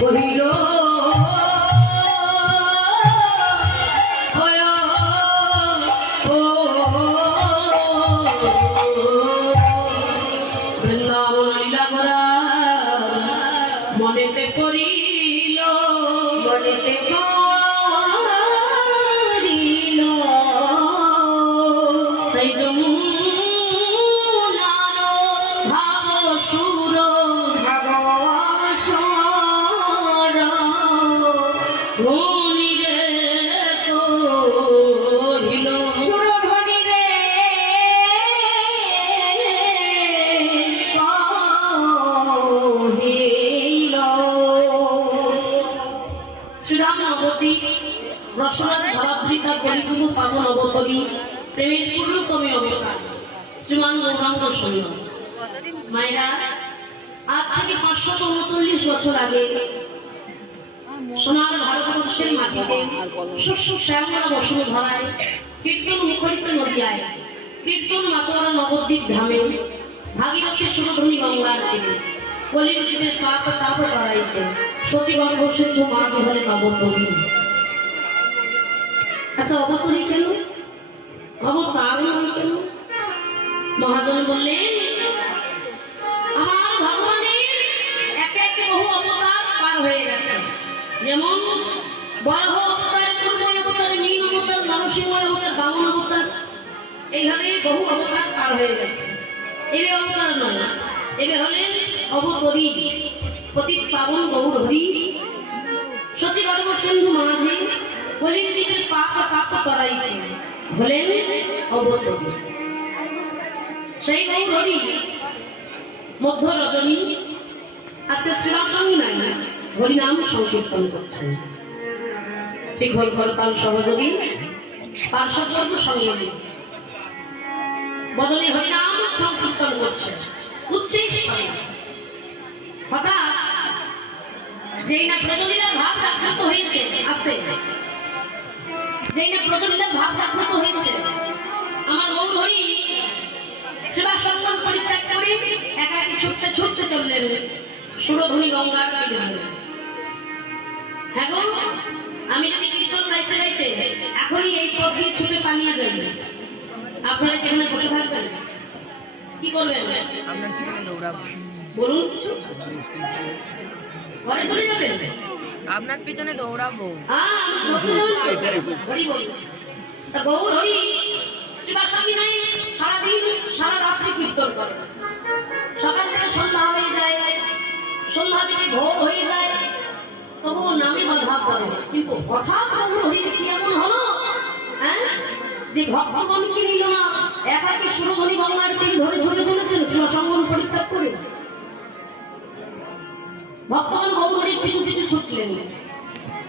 কহিল অবতরী প্রেমের পূর্ণতমে অবতার, শ্রীমান গৌরাঙ্গ সৈন্য মায়েরা, আজ থেকে পাঁচশত উনচল্লিশ বছর আগে সোনার ভারতবর্ষের মাটিতে শস্য শ্যামলা বসনে ধরায় কীর্তন মুখরিত নদিয়ায়, কীর্তন মাতোয়ারা নবদ্বীপ ধামে ভাগীরথী সুরধনী গঙ্গার তীরে, কলির যুগের পাপ তাপ করাইতে সচিগর্ভ সেচ মা জীবনে নবদ্বীপ। আচ্ছা অবতরী কেন নাম কেন? মহাজন বললেন, আমার ভগবানের একে একে বহু অবতার পার হয়ে গেছে। যেমন বরাহ অবতার, পূর্ণ অবতার মীন অবতার নরসিংহ অবতার, বামন অবতার, এইভাবে বহু অবতার পার হয়ে গেছে। এবে অবতার নয়, এবে হলেন অবতরী, পতিত পাবন গৌর হরি সচিবর্গ সিন্ধু মাঝে কলিদ্বীপের পাপ পাপ করাইতে হলেন অবতরী সেই গৌর মধ্য রজনী, আজকে শ্রীরাম নাই হরিনাম সংকীর্তন করছেন। শ্রী ঘোর ঘরকাল সহযোগী, পার্শ্বদ সঙ্গী বদলে হরিনাম সংকীর্তন করছে উচ্চে হঠাৎ যেই না প্রজনীরা ভাব জাগ্রত হয়েছে, আস্তে। যেই না ভাব জাগ্রত হয়েছে। আমার গৌর হরি সেবা সম্মান পরিত্যাগ করে একা একা ছুটতে ছুটতে চললেন সুরধনী গঙ্গার হ্যাঁ গো আমি যদি কীর্তন গাইতে গাইতে এখনই এই পথ দিয়ে ছুটে পালিয়ে যাই। আপনারা যেখানে বসে থাকবেন? কি করবেন? বলুন কিছু। ঘরে চলে যাবেন? আপনার পিছনে দৌড়াবো। সারাদিন সারা রাত্রি কীর্তন করে সকাল থেকে সন্ধ্যা হয়ে যায়, সন্ধ্যা থেকে ভোর হয়ে যায়, তবুও নামে বাধা করে কিন্তু হঠাৎ গৌর কি এমন হলো হ্যাঁ? যে ভক্তগণকে নিল না, একাকে সুরমণি গঙ্গার তীর ধরে চলে চলেছেন শিবসঙ্গন পরিত্যাগ করে ভক্তগণ গৌরহরির পিছু পিছু ছুটলেন।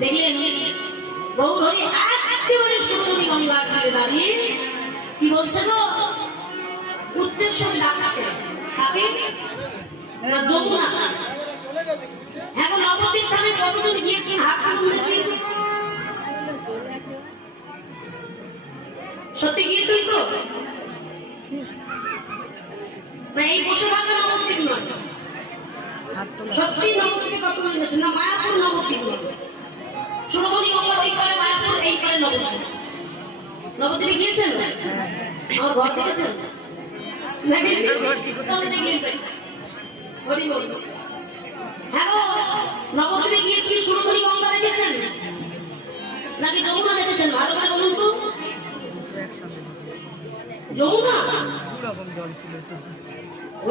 দেখলেন, গৌরহরি একেবারে সুরমণি গঙ্গার তীরে দাঁড়িয়ে কি বলছে গো? উচ্চস্বর ডাকছে। কাকে? না, যমুনা। এখন নবদ্বীপ ধামে কতজন গিয়েছেন? হাত তুলুন সত্যি গিয়েছেন তো? না, এই বসে থাকা নবদ্বীপ নয়। সত্যি নবদ্বীপে কতজন গেছে না মায়াপুর নবদ্বীপ সুরধনী গঙ্গা ওই করে মায়াপুর এই করে নবদ্বীপ। নবদ্বীপে গিয়েছেন? আমার ঘর দেখেছেন নাকি তাহলে দেখলেন তাই। হরি বল। হ্যাঁ গো নবদ্বীপে গিয়েছি সুরধনী দেখেছেন নাকি যমুনা দেখেছেন? ভালো করে বলুন তো। যমুনা? দু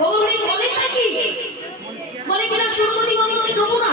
গৌরী বলে নাকি বলে কিনা সুরমণি গঙ্গা যমুনা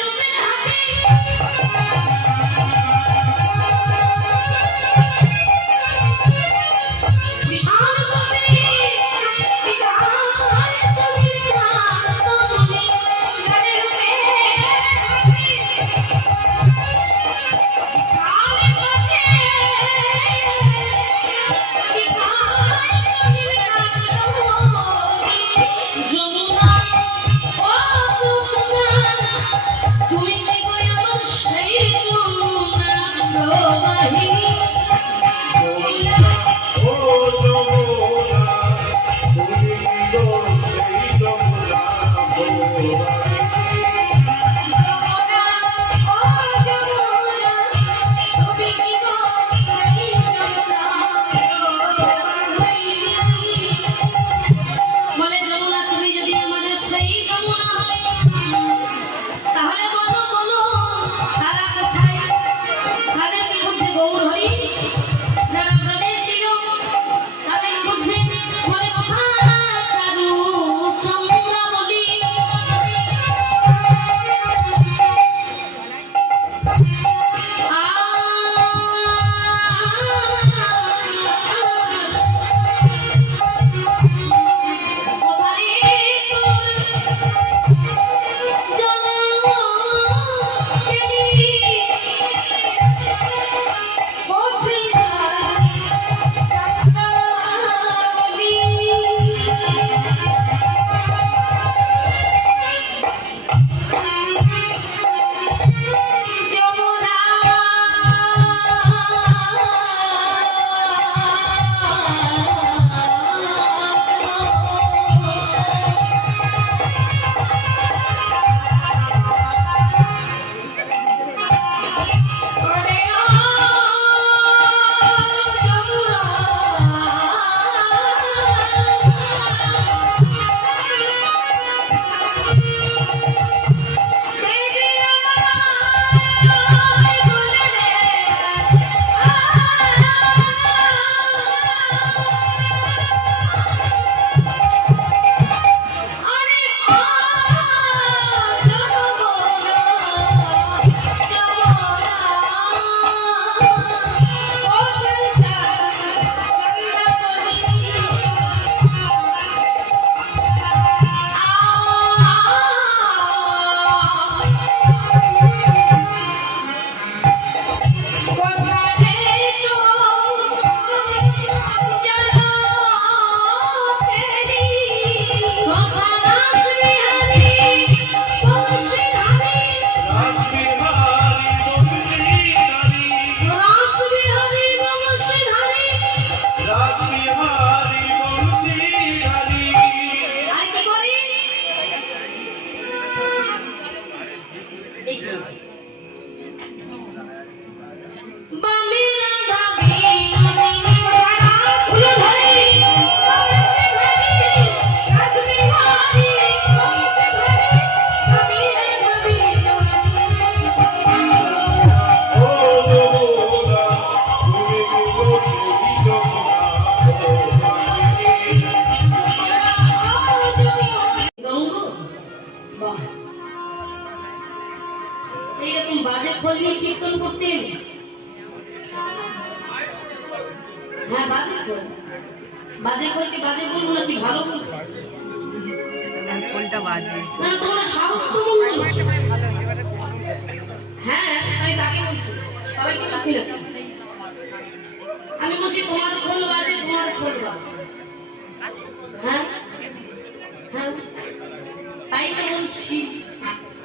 বলছি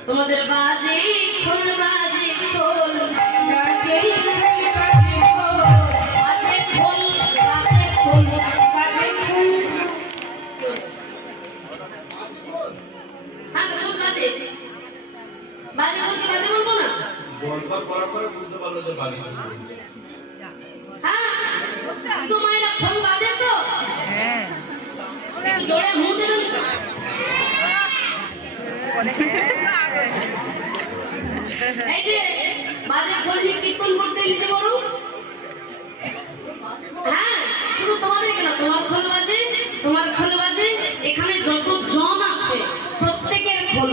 তোমাদের বাজে খোল। বাজে তোমার ফোন বাজে তো? হ্যাঁ। জোরে হুম দিলাম এই যে বাজে ফোন কীর্তন করতে নিচে বড় হ্যাঁ শুধু তোমাদের কেন তোমার খোল বাজে তোমার খোল বাজে এখানে যত জন আছে প্রত্যেকের খোল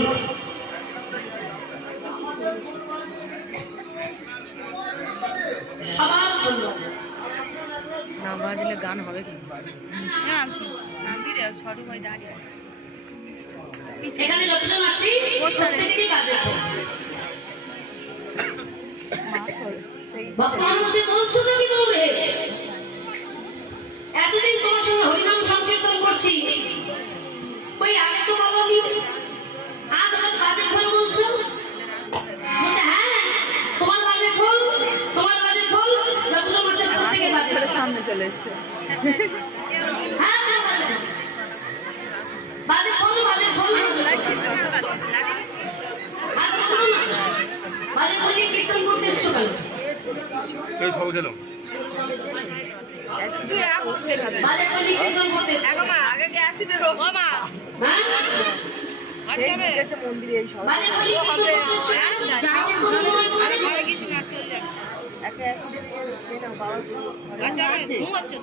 সবার খোল না বাজলে গান হবে কি হ্যাঁ সরু ভাই দাঁড়িয়ে এখানে যতজন আছি প্রত্যেকেরই কাজে এতদিন তোমার সঙ্গে হরিনাম সংকীর্তন করছি। ওই আগে তো বলনি আজ আবার বাজে খোল বলছো? হ্যাঁ তোমার বাজে খোল, তোমার বাজে খোল, যতজন সামনে চলে এসছে হ্যাঁ হ্যাঁ বাজে খোল। বাজে খোল বাজে খোল বাজে খোল। আর বলো না, বাজে খোল নিয়ে কীর্তন করতে এসছো কেন? এই সব গেল? মন্দিরে এই সব কেন? সাহস করে নয় তোমাদের? একটা অ্যাক্সিডেন্ট বাবা আচ্ছা বাজে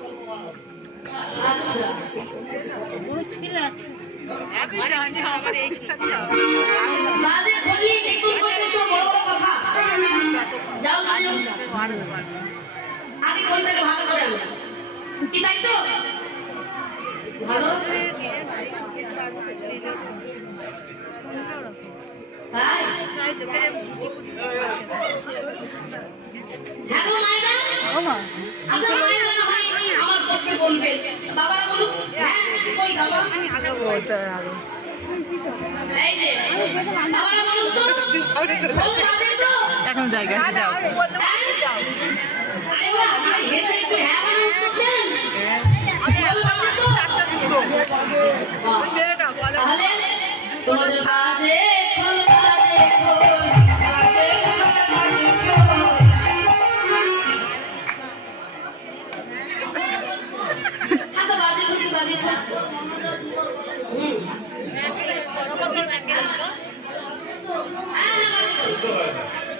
খোল নিয়ে কীর্তন আগে ভালো করে কি তাই তো ভালো হ্যাঁ মায়েরা হয় আমার পক্ষে বলবে বাবারা বলুন। এখন জায়গা আছে যাও। হ্যাঁ? বাবা, হেসে হেসে হ্যাঁ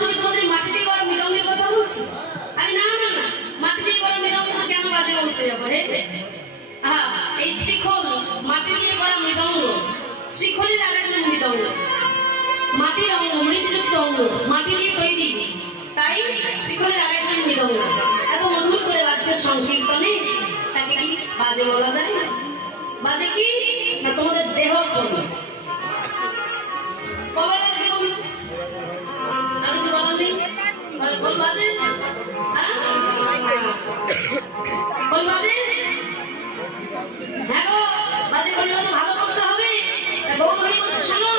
কি তোমাদের মাটি দিয়ে করা মৃদঙ্গের কথা বলছি? আরে না না না মাটি দিয়ে করা মৃদঙ্গ কেন বাজে বলতে যাব হ্যাঁ এই শ্রীখল মাটি দিয়ে করা মৃদঙ্গ শ্রীখলের আরেকটা মৃদঙ্গ মাটির অঙ্গ মৃত্যুযুক্ত অঙ্গ, মাটি দিয়ে তৈরি। তাই শ্রীখলের আরেকটা মৃদঙ্গ এত মধুর করে বাচ্চা সংকীর্তনে, তাকে কি বাজে বলা যায় না? বাজে কি? না তোমাদের দেহ করবে তাহলে বাজে হ্যাঁ বাজে হ্যাঁ গো বাজে করলে ভালো করতে হবে। গৌরী বলছে শোনো